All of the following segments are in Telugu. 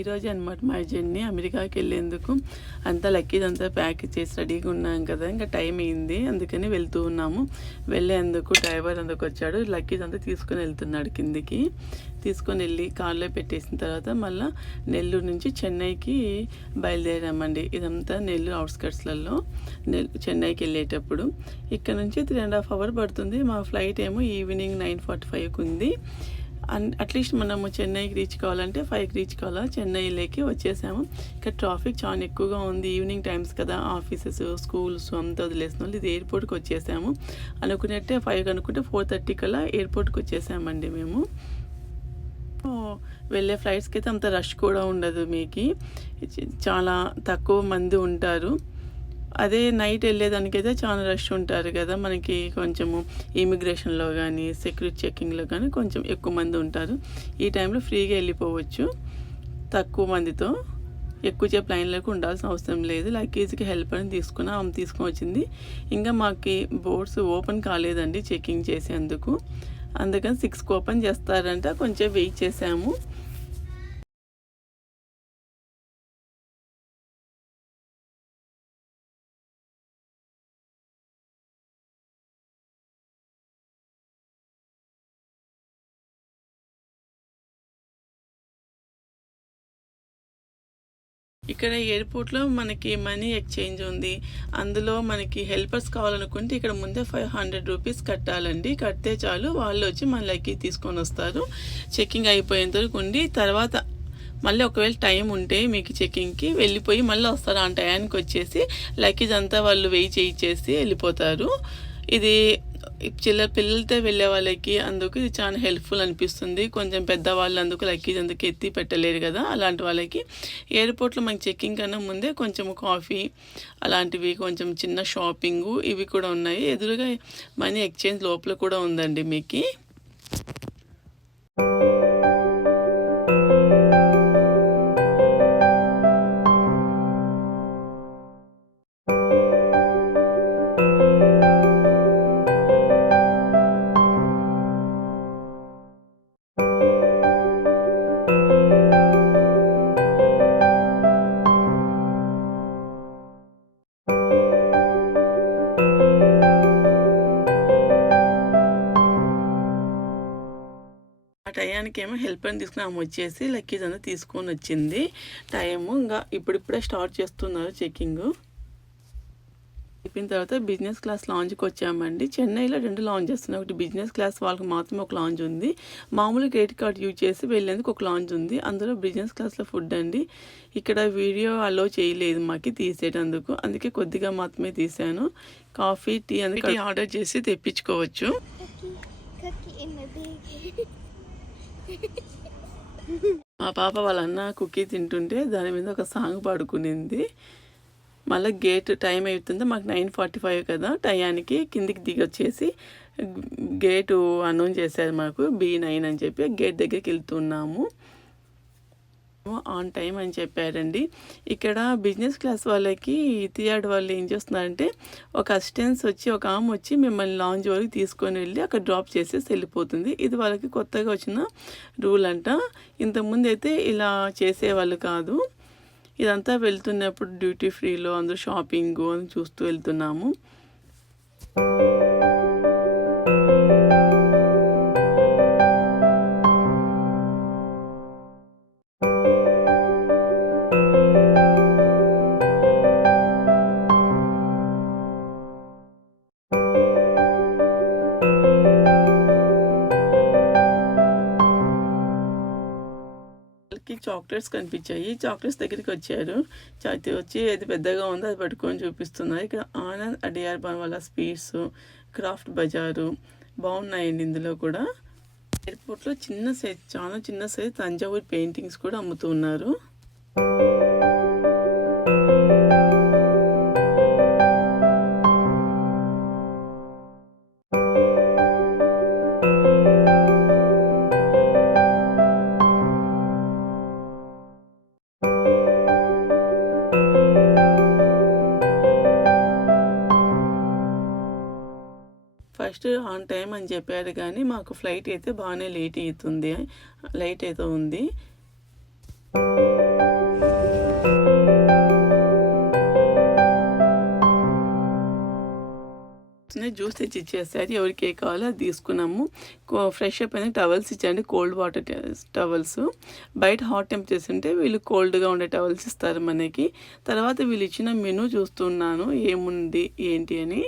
ఈరోజు అనమాట మా జర్నీ అమెరికాకి వెళ్ళేందుకు. అంతా లక్కీది అంతా ప్యాక్ చేసి రెడీగా ఉన్నాం కదా. ఇంకా టైం అయింది. అందుకని వెళ్తూ ఉన్నాము. వెళ్ళేందుకు డ్రైవర్ అందుకు వచ్చాడు. లక్కీది అంతా తీసుకొని వెళ్తున్నాడు కిందికి. తీసుకొని వెళ్ళి కార్లో పెట్టేసిన తర్వాత మళ్ళీ నెల్లూరు నుంచి చెన్నైకి బయలుదేరామండి. ఇదంతా నెల్లూరు అవుట్స్కట్స్లలో నెల్ చెన్నైకి వెళ్ళేటప్పుడు. ఇక్కడ నుంచి త్రీ అండ్ హాఫ్ అవర్ పడుతుంది. మా ఫ్లైట్ ఏమో ఈవినింగ్ నైన్ ఫార్టీ ఫైవ్కి ఉంది. అట్లీస్ట్ మనము చెన్నైకి రీచ్ కావాలంటే ఫైవ్కి రీచ్ కావాలా చెన్నైలోకి వచ్చేసాము. ఇక్కడ ట్రాఫిక్ చాలా ఎక్కువగా ఉంది. ఈవినింగ్ టైమ్స్ కదా ఆఫీసెస్ స్కూల్స్ అంతా వదిలేసిన వాళ్ళు ఇది ఎయిర్పోర్ట్కి వచ్చేసాము. అనుకున్నట్టే ఫైవ్ అనుకుంటే ఫోర్ థర్టీ కల్లా ఎయిర్పోర్ట్కి వచ్చేసామండి మేము. వెళ్ళే ఫ్లైట్స్కి అయితే అంత రష్ కూడా ఉండదు మీకు. చాలా తక్కువ మంది ఉంటారు. అదే నైట్ వెళ్ళేదానికైతే చాలా రష్ ఉంటారు కదా. మనకి కొంచెము ఇమిగ్రేషన్లో కానీ సెక్యూరిటీ చెక్కింగ్లో కానీ కొంచెం ఎక్కువ మంది ఉంటారు. ఈ టైంలో ఫ్రీగా వెళ్ళిపోవచ్చు. తక్కువ మందితో ఎక్కువ సేపు లైన్లోకి ఉండాల్సిన అవసరం లేదు. లగేజ్కి హెల్ప్ అని తీసుకున్నా ఆమె తీసుకొని వచ్చింది. ఇంకా మాకు బోర్డ్స్ ఓపెన్ కాలేదండి చెకింగ్ చేసేందుకు. అందుకని సిక్స్కి ఓపెన్ చేస్తారంట. కొంచెం వెయిట్ చేసాము ఇక్కడ ఎయిర్పోర్ట్లో మనకి మనీ ఎక్స్చేంజ్ ఉంది. అందులో మనకి హెల్పర్స్ కావాలనుకుంటే ఇక్కడ ముందే ఫైవ్ హండ్రెడ్ రూపీస్ కట్టాలండి. కడితే చాలు వాళ్ళు వచ్చి మన లక్కీ తీసుకొని వస్తారు. చెక్కింగ్ అయిపోయేంత వరకు ఉండి తర్వాత మళ్ళీ ఒకవేళ టైం ఉంటే మీకు చెక్కింగ్కి వెళ్ళిపోయి మళ్ళీ వస్తారు. ఆ టయానికి వచ్చేసి లక్కీజ్ అంతా వాళ్ళు వెయిట్ చేయించేసి వెళ్ళిపోతారు. ఇది చిన్న పిల్లలతో వెళ్ళే వాళ్ళకి అందుకు ఇది చాలా హెల్ప్ఫుల్ అనిపిస్తుంది. కొంచెం పెద్దవాళ్ళు అందుకు లక్కీజ్ అందుకు ఎత్తి పెట్టలేరు కదా అలాంటి వాళ్ళకి. ఎయిర్పోర్ట్లో మనకి చెక్కింగ్ కన్నా ముందే కొంచెం కాఫీ అలాంటివి కొంచెం చిన్న షాపింగ్ ఇవి కూడా ఉన్నాయి. ఎదురుగా మనీ ఎక్స్చేంజ్ లోపల కూడా ఉందండి మీకు. ఏమో హెల్ప్ అని తీసుకుని ఆమె వచ్చేసి లక్కీజ్ అంతా తీసుకొని వచ్చింది. టైము ఇంకా ఇప్పుడిప్పుడే స్టార్ట్ చేస్తున్నారు చెకింగ్. అయిపోయిన తర్వాత బిజినెస్ క్లాస్ లాంచ్కి వచ్చామండి. చెన్నైలో రెండు లాంచ్ చేస్తున్నాయి ఒకటి బిజినెస్ క్లాస్ వాళ్ళకి మాత్రమే ఒక లాంచ్ ఉంది. మామూలు క్రెడిట్ కార్డ్ యూజ్ చేసి వెళ్ళేందుకు ఒక లాంచ్ ఉంది. అందులో బిజినెస్ క్లాస్లో ఫుడ్ అండి. ఇక్కడ వీడియో అలో చేయలేదు మాకు తీసేటందుకు. అందుకే కొద్దిగా మాత్రమే తీసాను. కాఫీ టీ అందుకే ఆర్డర్ చేసి తెప్పించుకోవచ్చు. మా పాప వాళ్ళన్న కుకీ తింటుంటే దాని మీద ఒక సాంగ్ పాడుకునింది. మళ్ళీ గేట్ టైం అవుతుంది మాకు నైన్ ఫార్టీ ఫైవ్ కదా. టయానికి కిందికి దిగొచ్చేసి గేటు అనౌన్స్ చేశారు మాకు. బి నైన్ అని చెప్పి గేట్ దగ్గరికి వెళ్తున్నాము. ఆన్ టైం అని చెప్పారండి. ఇక్కడ బిజినెస్ క్లాస్ వాళ్ళకి ఇతియాడ్ వాళ్ళు ఏం చేస్తున్నారంటే ఒక అసిస్టెన్స్ వచ్చి ఒక ఆమె వచ్చి మిమ్మల్ని లాంజ్ వరకు తీసుకొని వెళ్ళి అక్కడ డ్రాప్ చేసేసి వెళ్ళిపోతుంది. ఇది వాళ్ళకి కొత్తగా వచ్చిన రూల్ అంట. ఇంతకుముందు అయితే ఇలా చేసేవాళ్ళు కాదు. ఇదంతా వెళ్తున్నప్పుడు డ్యూటీ ఫ్రీలో అందరూ షాపింగ్ అని చూస్తూ వెళ్తున్నాము. చాక్లెట్స్ కనిపించాయి. చాక్లెట్స్ దగ్గరికి వచ్చారు. చాతి వచ్చి ఏది పెద్దగా ఉందో అది పట్టుకొని చూపిస్తున్నారు. ఇక్కడ ఆనంద్ అడియార్ బన్ వాళ్ళ స్వీట్స్ క్రాఫ్ట్ బజారు బాగున్నాయండి ఇందులో కూడా. ఎయిర్పోర్ట్లో చిన్న సైజ్ చాలా చిన్న సైజ్ తంజావూర్ పెయింటింగ్స్ కూడా అమ్ముతూ ఆల్మోస్ట్ ఆన్ టైం అని చెప్పారు కానీ మాకు ఫ్లైట్ అయితే బాగానే లేట్ అవుతుంది. లైట్ అయితే ఉంది. జ్యూస్ తెచ్చి ఇచ్చేసారు. ఎవరికి ఏ కావాలో అది తీసుకున్నాము. ఫ్రెష్ అప్ అయిన టవల్స్ ఇచ్చారండి. Cold water towels. బయట హాట్ టెంపరేచర్స్ ఉంటే వీళ్ళు కోల్డ్గా ఉండే టవల్స్ ఇస్తారు మనకి. తర్వాత వీళ్ళు ఇచ్చిన మెనూ చూస్తున్నాను. ఏముంది ఏంటి అని.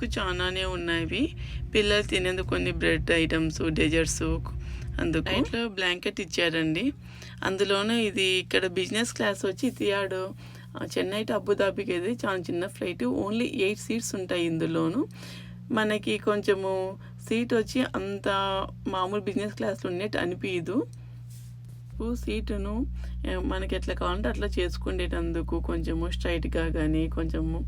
డ్రింక్స్ చాలానే ఉన్నాయి పిల్లలు తినేందుకు కొన్ని బ్రెడ్ ఐటమ్స్ డెజర్ట్స్ అందుకు ఇంట్లో బ్లాంకెట్ ఇచ్చారండి. అందులోనే ఇది ఇక్కడ బిజినెస్ క్లాస్ వచ్చి ఇతియాడు చెన్నై టు అబుదాబికి ఇది చాలా చిన్న ఫ్లైట్. ఓన్లీ ఎయిట్ సీట్స్ ఉంటాయి ఇందులోను. మనకి కొంచెము సీట్ వచ్చి అంత మామూలు బిజినెస్ క్లాస్లో ఉన్నట్టు అనిపించదు సీటును మనకి ఎట్లా కావాలంటే అట్లా చేసుకునేటందుకు కొంచెము స్ట్రైట్గా కానీ కొంచెము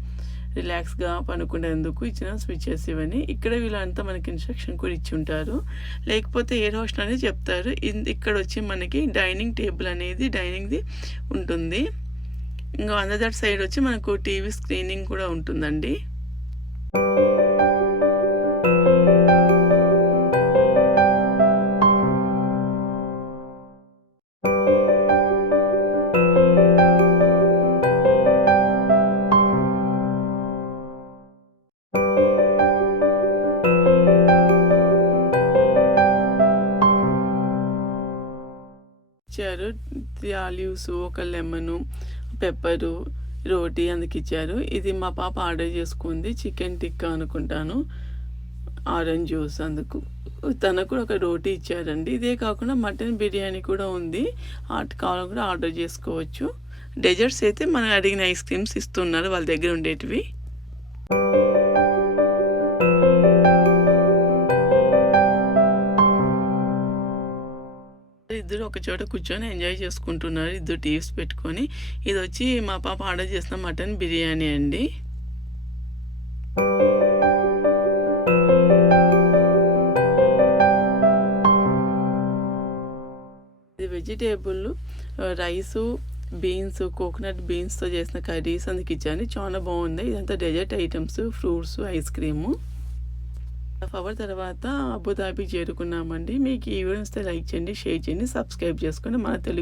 రిలాక్స్గా పనుకునేందుకు ఇచ్చిన స్విచెస్ ఇవన్నీ. ఇక్కడ వీళ్ళంతా మనకి ఇన్స్ట్రక్షన్ కూడా ఇచ్చి ఉంటారు. లేకపోతే ఎయిర్ హోస్టల్ అనేది చెప్తారు. ఇన్- ఇక్కడ వచ్చి మనకి డైనింగ్ టేబుల్ అనేది డైనింగ్ది ఉంటుంది. ఇంకా అందర్ సైడ్ వచ్చి మనకు టీవీ స్క్రీనింగ్ కూడా ఉంటుందండి. ఆలివ్స్ ఒక లెమను పెప్పరు రోటీ అందుకు ఇచ్చారు ఇది మా పాప ఆర్డర్ చేసుకుంది. చికెన్ టిక్కా అనుకుంటాను. ఆరెంజ్ జ్యూస్ అందుకు. తనకు కూడా ఒక రోటీ ఇచ్చారండి. ఇదే కాకుండా మటన్ బిర్యానీ కూడా ఉంది. అటు కావాలని కూడా ఆర్డర్ చేసుకోవచ్చు. డెజర్ట్స్ అయితే మనం అడిగిన ఐస్ క్రీమ్స్ ఇస్తున్నారు. వాళ్ళ దగ్గర ఉండేటివి. ఇద్దరు ఒక చోట కూర్చొని ఎంజాయ్ చేసుకుంటున్నారు. ఇద్దరు టీవీస్ పెట్టుకొని. ఇది వచ్చి మా పాప ఆర్డర్ చేసిన మటన్ బిర్యానీ అండి. ఇది వెజిటేబుల్ రైసు బీన్స్ కోకోనట్ బీన్స్తో చేసిన కర్రీస్ అందుకు ఇచ్చాను. చాలా బాగుంది. ఇదంతా dessert items fruits ice cream. Half hour తర్వాత అబుదాబి చేరుకున్నామండి. మీకు ఈ వీడియో లైక్ చేయండి షేర్ చేయండి సబ్స్క్రైబ్ చేసుకోండి. మన తెలుగు